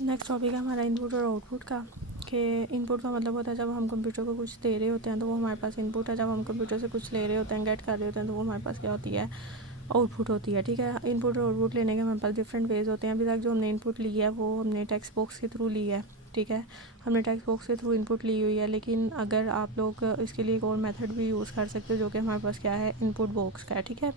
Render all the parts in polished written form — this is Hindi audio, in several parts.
नेक्स्ट टॉपिक है हमारा इनपुट और आउटपुट का। कि इनपुट का मतलब होता है जब हम कंप्यूटर को कुछ दे रहे होते हैं तो वो हमारे पास इनपुट है, जब हम कंप्यूटर से कुछ ले रहे होते हैं, गेट कर रहे होते हैं, तो वो हमारे पास क्या होती है, आउटपुट होती है। ठीक है, इनपुट और आउटपुट लेने के हमारे पास डिफरेंट वेज होते हैं। अभी तक जो हमने इनपुट ली है वो हमने टेक्स्ट बॉक्स के थ्रू ली है। ठीक है, हमने टेक्स्ट बॉक्स के थ्रू इनपुट ली हुई है, लेकिन अगर आप लोग इसके लिए एक और मेथड भी यूज़ कर सकते हो जो कि हमारे पास क्या है, इनपुट बॉक्स का है। ठीक है,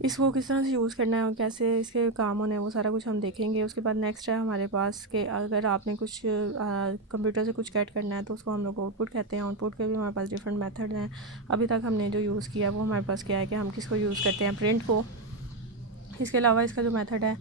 इसको किस तरह से यूज़ करना है और कैसे इसके काम होने हैं वो सारा कुछ हम देखेंगे। उसके बाद नेक्स्ट है हमारे पास कि अगर आपने कुछ कंप्यूटर से कुछ गेट करना है तो उसको हम लोग आउटपुट कहते हैं। आउटपुट के भी हमारे पास डिफरेंट मेथड हैं। अभी तक हमने जो यूज़ किया वो हमारे पास क्या है कि हम किसको यूज़ करते हैं, प्रिंट को। इसके अलावा इसका जो मेथड है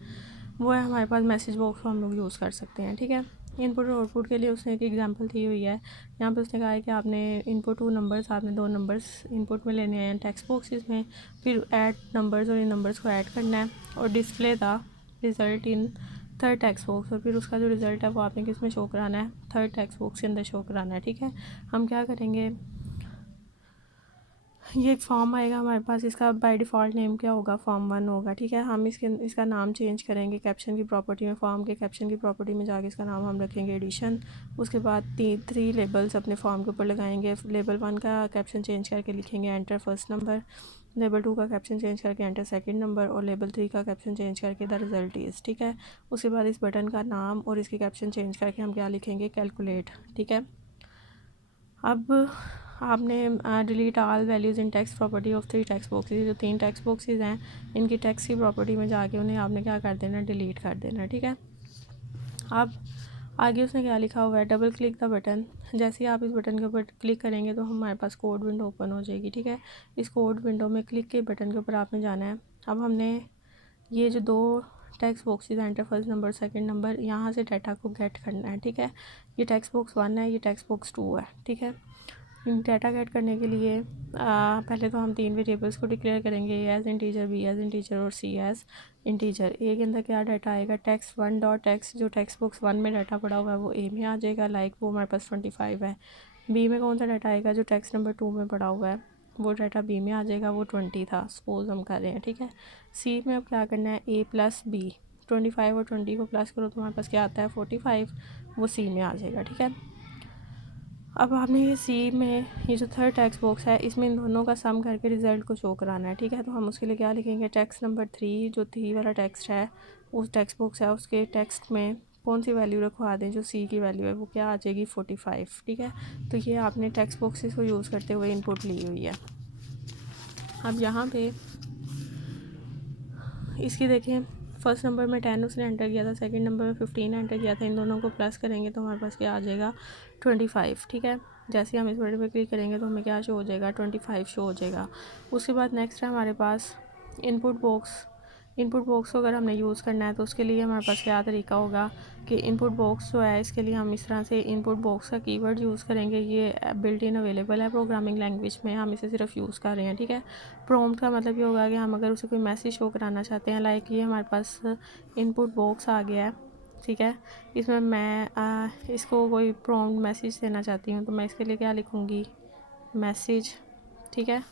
वो है हमारे पास मैसेज बॉक्स को हम लोग यूज़ कर सकते हैं। ठीक है, इनपुट और आउटपुट के लिए उसने एक एग्जांपल दी हुई है। यहाँ पे उसने कहा है कि आपने इनपुट 2 नंबर्स, आपने 2 नंबर्स इनपुट में लेने हैं टेक्स्ट बॉक्सेस में, फिर ऐड नंबर्स और इन नंबर्स को ऐड करना है और display the result in third text box, और फिर उसका जो रिज़ल्ट है वो आपने किस में शो कराना है, थर्ड टेक्स्ट बॉक्स के अंदर शो कराना है। ठीक है, हम क्या करेंगे, ये एक फॉर्म आएगा हमारे पास, इसका बाय डिफ़ॉल्ट नेम क्या होगा, फॉर्म 1 होगा। ठीक है, हम इसका नाम चेंज करेंगे कैप्शन की प्रॉपर्टी में, फॉर्म के कैप्शन की प्रॉपर्टी में जाके इसका नाम हम रखेंगे एडिशन। उसके बाद 3 लेबल्स अपने फॉर्म के ऊपर लगाएंगे। लेबल 1 का कैप्शन चेंज करके लिखेंगे एंटर फर्स्ट नंबर, लेबल 2 का कैप्शन चेंज करके एंटर सेकंड नंबर, और लेबल 3 का कैप्शन चेंज करके द रिज़ल्ट इज़। ठीक है, उसके बाद इस बटन का नाम और इसके कैप्शन चेंज करके हम क्या लिखेंगे, कैलकुलेट। ठीक है, अब आपने delete all values in text property of 3 text boxes, जो 3 टेक्स्ट बॉक्सेस हैं इनकी टेक्स्ट की प्रॉपर्टी में जाके उन्हें आपने क्या कर देना, डिलीट कर देना। ठीक है, अब आगे उसने क्या लिखा हुआ है, डबल क्लिक द बटन। जैसे ही आप इस बटन के ऊपर क्लिक करेंगे तो हमारे पास कोड विंडो ओपन हो जाएगी। ठीक है, इस कोड विंडो में क्लिक के बटन के ऊपर आपने जाना है। अब हमने ये जो 2 text boxes enter first number second number, यहाँ से डाटा को गेट करना है। ठीक है, ये टेक्स्ट बॉक्स 1 है, ये टेक्स्ट बॉक्स 2 है। ठीक है, डाटा गेट करने के लिए पहले तो हम 3 वेरिएबल्स को डिक्लेयर करेंगे, A as integer, B as integer और सी एज इंटीजर। ए के अंदर क्या डाटा आएगा, टेक्स्ट 1 डॉट टेक्स्ट, जो टेक्स्ट बॉक्स 1 में डाटा पड़ा हुआ है वो ए में आ जाएगा, लाइक वो हमारे पास 25 है। बी में कौन सा डाटा आएगा, जो टेक्स्ट नंबर 2 में पड़ा हुआ है वो डाटा बी में आ जाएगा, वो 20 था, सपोज हम कर रहे हैं। ठीक है, सी में अब क्या करना है, ए प्लस बी, 25 और 20 को प्लस करो तो हमारे पास क्या आता है, 45, वो सी में आ जाएगा। ठीक है, अब आपने ये सी में ये जो थर्ड टेक्स्ट बॉक्स है इसमें इन दोनों का सम करके रिज़ल्ट को शो कराना है। ठीक है, तो हम उसके लिए क्या लिखेंगे, टेक्स्ट नंबर 3, जो 3 वाला टेक्स्ट है उस टेक्स्ट बॉक्स है उसके टेक्स्ट में कौन सी वैल्यू रखवा दें, जो सी की वैल्यू है वो क्या आ जाएगी, 45। ठीक है, तो ये आपने टेक्स्ट बॉक्सेस को यूज़ करते हुए इनपुट ली हुई है। अब यहाँ पे इसकी देखें, फर्स्ट नंबर में 10 उसने एंटर किया था, सेकंड नंबर में 15 एंटर किया था, इन दोनों को प्लस करेंगे तो हमारे पास क्या आ जाएगा, 25। ठीक है, जैसे हम इस बटन पे क्लिक करेंगे तो हमें क्या शो हो जाएगा, 25 शो हो जाएगा। उसके बाद नेक्स्ट है हमारे पास इनपुट बॉक्स। इनपुट बॉक्स को अगर हमने यूज़ करना है तो उसके लिए हमारे पास क्या तरीका होगा कि इनपुट बॉक्स जो है इसके लिए हम इस तरह से इनपुट बॉक्स का कीवर्ड यूज़ करेंगे। ये बिल्ट इन अवेलेबल है प्रोग्रामिंग लैंग्वेज में, हम इसे सिर्फ यूज़ कर रहे हैं। ठीक है, प्रॉम्प्ट का मतलब ये होगा कि हम अगर उसे कोई मैसेज शो कराना चाहते हैं, लाइक ये हमारे पास इनपुट बॉक्स आ गया है। ठीक है, इसमें मैं इसको कोई प्रॉम्प्ट मैसेज देना चाहती हूँ तो मैं इसके लिए क्या लिखूँगी, मैसेज। ठीक है,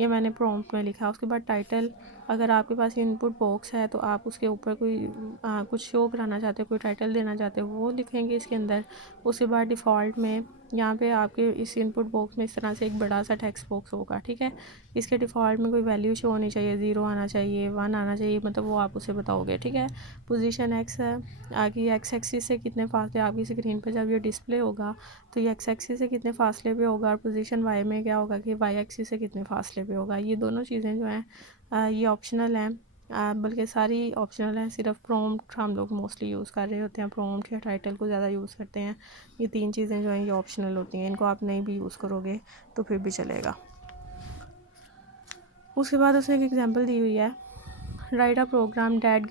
ये मैंने प्रॉम्प्ट में लिखा। उसके बाद टाइटल, अगर आपके पास इनपुट बॉक्स है तो आप उसके ऊपर कोई कुछ शो कराना चाहते हो, कोई टाइटल देना चाहते हो, वो लिखेंगे इसके अंदर। उसके बाद डिफ़ॉल्ट में यहाँ पे आपके इस इनपुट बॉक्स में इस तरह से एक बड़ा सा टेक्स्ट बॉक्स होगा। ठीक है, इसके डिफ़ॉल्ट में कोई वैल्यू शो होनी चाहिए, 0 आना चाहिए, 1 आना चाहिए, मतलब वो आप उसे बताओगे। ठीक है, पोजीशन एक्स है, आगे एक्स एक्सिस से कितने फासले आपकी स्क्रीन पर जब ये डिस्प्ले होगा तो ये एक्स एक्सिस से कितने फासले पे होगा, और पोजीशन वाई में क्या होगा कि वाई एक्सिस से कितने फासले पे होगा। ये दोनों चीज़ें जो हैं ये ऑप्शनल हैं, बल्कि सारी ऑप्शनल हैं, सिर्फ प्रॉम्प्ट हम लोग मोस्टली यूज़ कर रहे होते हैं, प्रॉम्प्ट या टाइटल को ज़्यादा यूज़ करते हैं। ये 3 चीज़ें जो हैं ये ऑप्शनल होती हैं, इनको आप नहीं भी यूज़ करोगे तो फिर भी चलेगा। उसके बाद उसने एक एग्जांपल दी हुई है, write a program that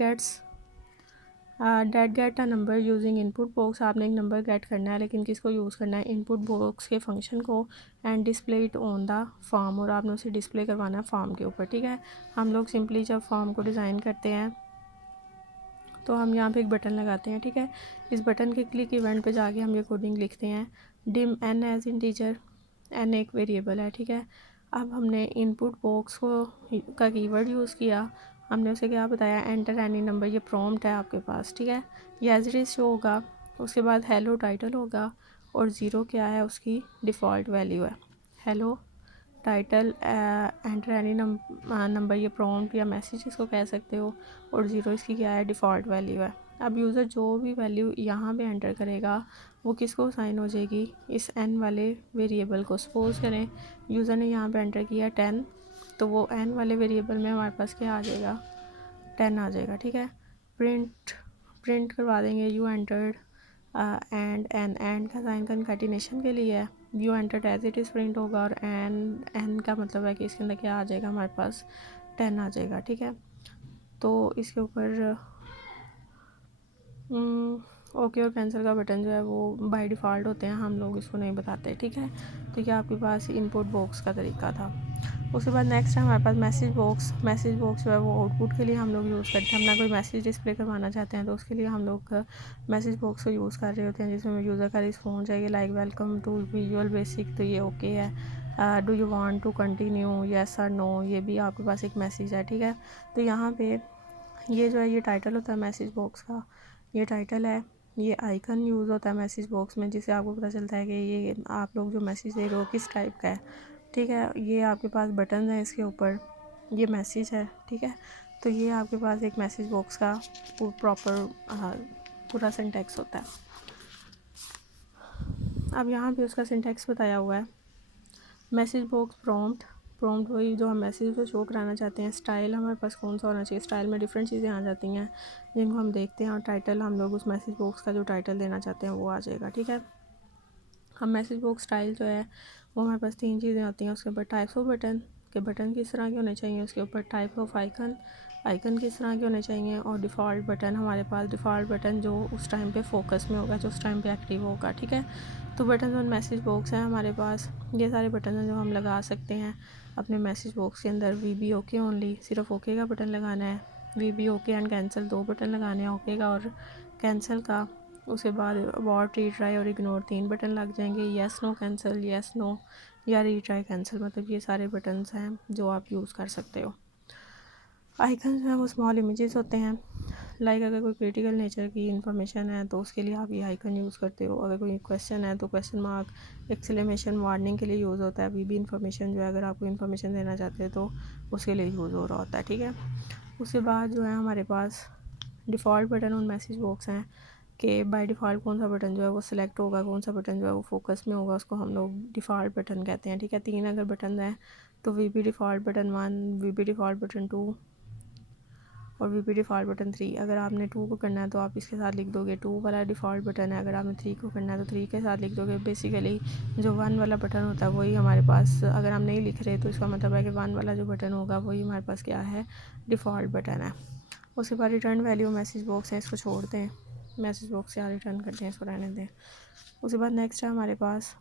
get a number using input box. आपने एक नंबर गेट करना है, लेकिन किसको यूज़ करना है, इनपुट बॉक्स के फंक्शन को, and display it on the form, और आपने उसे डिस्प्ले करवाना है फॉर्म के ऊपर। ठीक है, हम लोग सिंपली जब फॉर्म को डिज़ाइन करते हैं तो हम यहाँ पे एक बटन लगाते हैं। ठीक है, इस बटन के क्लिक इवेंट पे जाके हम ये कोडिंग लिखते हैं, dim N as integer, N एक वेरिएबल है। ठीक है, अब हमने इनपुट बॉक्स को का कीवर्ड यूज़ किया, हमने उसे क्या बताया, एंटर एनी नंबर, ये प्रॉम्प्ट है आपके पास, ठीक है। ये एज इट इज़ शो होगा। उसके बाद हेलो टाइटल होगा और ज़ीरो क्या है, उसकी डिफ़ॉल्ट वैल्यू है। Hello title enter any number, ये प्रॉम्प्ट या मैसेज इसको कह सकते हो, और ज़ीरो इसकी क्या है, डिफ़ॉल्ट वैल्यू है। अब यूज़र जो भी वैल्यू यहाँ पे एंटर करेगा वो किसको असाइन हो जाएगी, इस n वाले वेरिएबल को। सपोज़ करें यूज़र ने यहाँ पे एंटर किया 10, तो वो n वाले वेरिएबल में हमारे पास क्या आ जाएगा, 10 आ जाएगा, ठीक है। प्रिंट करवा देंगे यू एंटर्ड एंड का साइन कंकैटिनेशन के लिए है। You entered as it is print होगा, और एन का मतलब है कि इसके अंदर क्या आ जाएगा, हमारे पास 10 आ जाएगा, ठीक है। तो इसके ऊपर ओके और कैंसिल का बटन जो है वो बाय डिफ़ॉल्ट होते हैं, हम लोग इसको नहीं बताते, ठीक है। तो ये आपके पास इनपुट बॉक्स का तरीका था। उसके बाद नेक्स्ट है हमारे पास मैसेज बॉक्स। मैसेज बॉक्स जो है वो आउटपुट के लिए हम लोग यूज़ करते हैं। अपना कोई मैसेज डिस्प्ले करवाना चाहते हैं तो उसके लिए हम लोग मैसेज बॉक्स को यूज़ कर रहे होते हैं, जिसमें यूज़र का रिस्पॉन्स चाहिए like welcome to visual basic, तो ये ओके है। Do you want to continue, yes और नो, ये भी आपके पास एक मैसेज है, ठीक है। तो यहाँ पे ये जो है ये टाइटल होता है मैसेज बॉक्स का, ये टाइटल है। ये आइकन यूज़ होता है मैसेज बॉक्स में, जिससे आपको पता चलता है कि ये आप लोग जो मैसेज दे रहे हो किस टाइप का है, ठीक है। ये आपके पास बटन है इसके ऊपर, ये मैसेज है, ठीक है। तो ये आपके पास एक मैसेज बॉक्स का प्रॉपर पूरा सिंटेक्स होता है। अब यहाँ पे उसका सिंटेक्स बताया हुआ है। मैसेज बॉक्स प्रॉम्प्ट वही जो हम मैसेज को शो कराना चाहते हैं। स्टाइल हमारे पास कौन सा होना चाहिए, स्टाइल में डिफरेंट चीज़ें आ जाती हैं जिनको हम देखते हैं, और टाइटल हम लोग उस मैसेज बॉक्स का जो टाइटल देना चाहते हैं वो आ जाएगा, ठीक है। हम मैसेज बॉक्स स्टाइल जो है वो हमारे पास 3 चीज़ें होती हैं। उसके ऊपर टाइप्स ऑफ बटन के बटन किस तरह के होने चाहिए, उसके ऊपर टाइप ऑफ आइकन किस तरह के होने चाहिए, और डिफ़ॉल्ट बटन हमारे पास डिफ़ॉल्ट बटन जो उस टाइम पे फोकस में होगा, जो उस टाइम पे एक्टिव होगा, ठीक है। तो बटन ऑन मैसेज बॉक्स है हमारे पास, ये सारे बटन हैं जो हम लगा सकते हैं अपने मैसेज बॉक्स के अंदर। वी बी ओके ओनली, सिर्फ ओके का बटन लगाना है। V B okay and cancel, 2 button लगाने हैं, ओके का और कैंसिल का। उसके बाद अबॉर्ट, रीट्राई और इग्नोर 3 बटन लग जाएंगे। Yes no cancel, yes no या रीट्राई कैंसिल, मतलब ये सारे बटन्स हैं जो आप यूज़ कर सकते हो। आइकन जो है वो स्मॉल इमेजेस होते हैं, लाइक अगर कोई क्रिटिकल नेचर की इंफॉर्मेशन है तो उसके लिए आप ये आइकन यूज़ करते हो। अगर कोई क्वेश्चन है तो क्वेश्चन मार्क, एक्सक्लेमेशन, वार्निंग के लिए यूज़ होता है। भी इंफॉर्मेशन जो है अगर आपको इन्फॉर्मेशन देना चाहते हैं तो उसके लिए यूज़ हो रहा होता है, ठीक है। उसके बाद जो है हमारे पास डिफ़ॉल्ट बटन और मैसेज बॉक्स हैं कि बाय डिफ़ॉल्ट कौन सा बटन जो है वो सिलेक्ट होगा, कौन सा बटन जो है वो फोकस में होगा, उसको हम लोग डिफ़ॉल्ट बटन कहते हैं, ठीक है। 3 अगर बटन हैं तो V B default button 1, V B default button 2 और वी बी डिफ़ॉल्ट बटन 3। अगर आपने 2 को करना है तो आप इसके साथ लिख दोगे 2 वाला डिफ़ॉल्ट बटन है। अगर आपने 3 को करना है तो 3 के साथ लिख दोगे। बेसिकली जो 1 वाला बटन होता है वही हमारे पास, अगर हम नहीं लिख रहे तो इसका मतलब है कि 1 वाला जो बटन होगा वही हमारे पास क्या है, डिफ़ॉल्ट बटन है। उसके बाद रिटर्न वैल्यू मैसेज बॉक्स है, इसको छोड़ दें, मैसेज बॉक्स से रिटर्न करते हैं, इसको रहने दें। उसके बाद नेक्स्ट है हमारे पास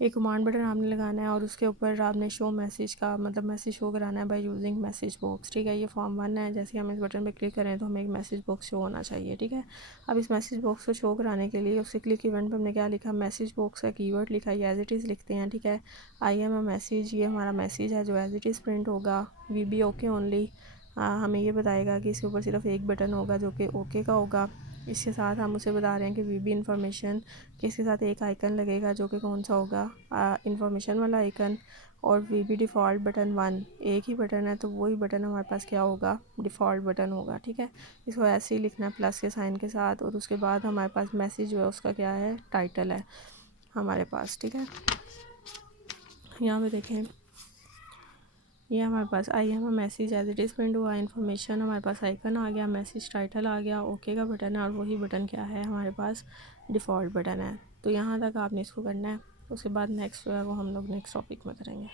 एक कमांड बटन आपने लगाना है और उसके ऊपर आपने शो मैसेज का मतलब मैसेज शो कराना है बाय यूजिंग मैसेज बॉक्स, ठीक है। ये फॉर्म 1 है। जैसे हम इस बटन पे क्लिक करें तो हमें एक मैसेज बॉक्स शो होना चाहिए, ठीक है। अब इस मैसेज बॉक्स को शो कराने के लिए उससे क्लिक इवेंट पे हमने क्या लिखा, मैसेज बॉक्स का कीवर्ड लिखा है, एज इट इज़ लिखते हैं, ठीक है। आई एम अ मैसेज, ये हमारा मैसेज है जो एज इट इज़ प्रिंट होगा। वी बी ओके ओनली, हमें ये बताएगा कि इसके ऊपर सिर्फ एक बटन होगा जो कि ओके का होगा। इसके साथ हम उसे बता रहे हैं कि वी बी इन्फॉर्मेशन कि इसके साथ एक आइकन लगेगा जो कि कौन सा होगा, इन्फॉर्मेशन वाला आइकन। और वी बी डिफ़ॉल्ट बटन 1, एक ही बटन है तो वही बटन हमारे पास क्या होगा, डिफ़ॉल्ट बटन होगा, ठीक है। इसको ऐसे ही लिखना है प्लस के साइन के साथ। और उसके बाद हमारे पास मैसेज जो है उसका क्या है, टाइटल है हमारे पास, ठीक है। यहाँ पे देखें, ये हमारे पास I am a message as it is print हुआ, इन्फॉर्मेशन हमारे पास आइकन आ गया, मैसेज टाइटल आ गया, ओके का बटन है, और वही बटन क्या है हमारे पास, डिफ़ॉल्ट बटन है। तो यहाँ तक आपने इसको करना है। उसके बाद नेक्स्ट जो है वो हम लोग नेक्स्ट टॉपिक में करेंगे।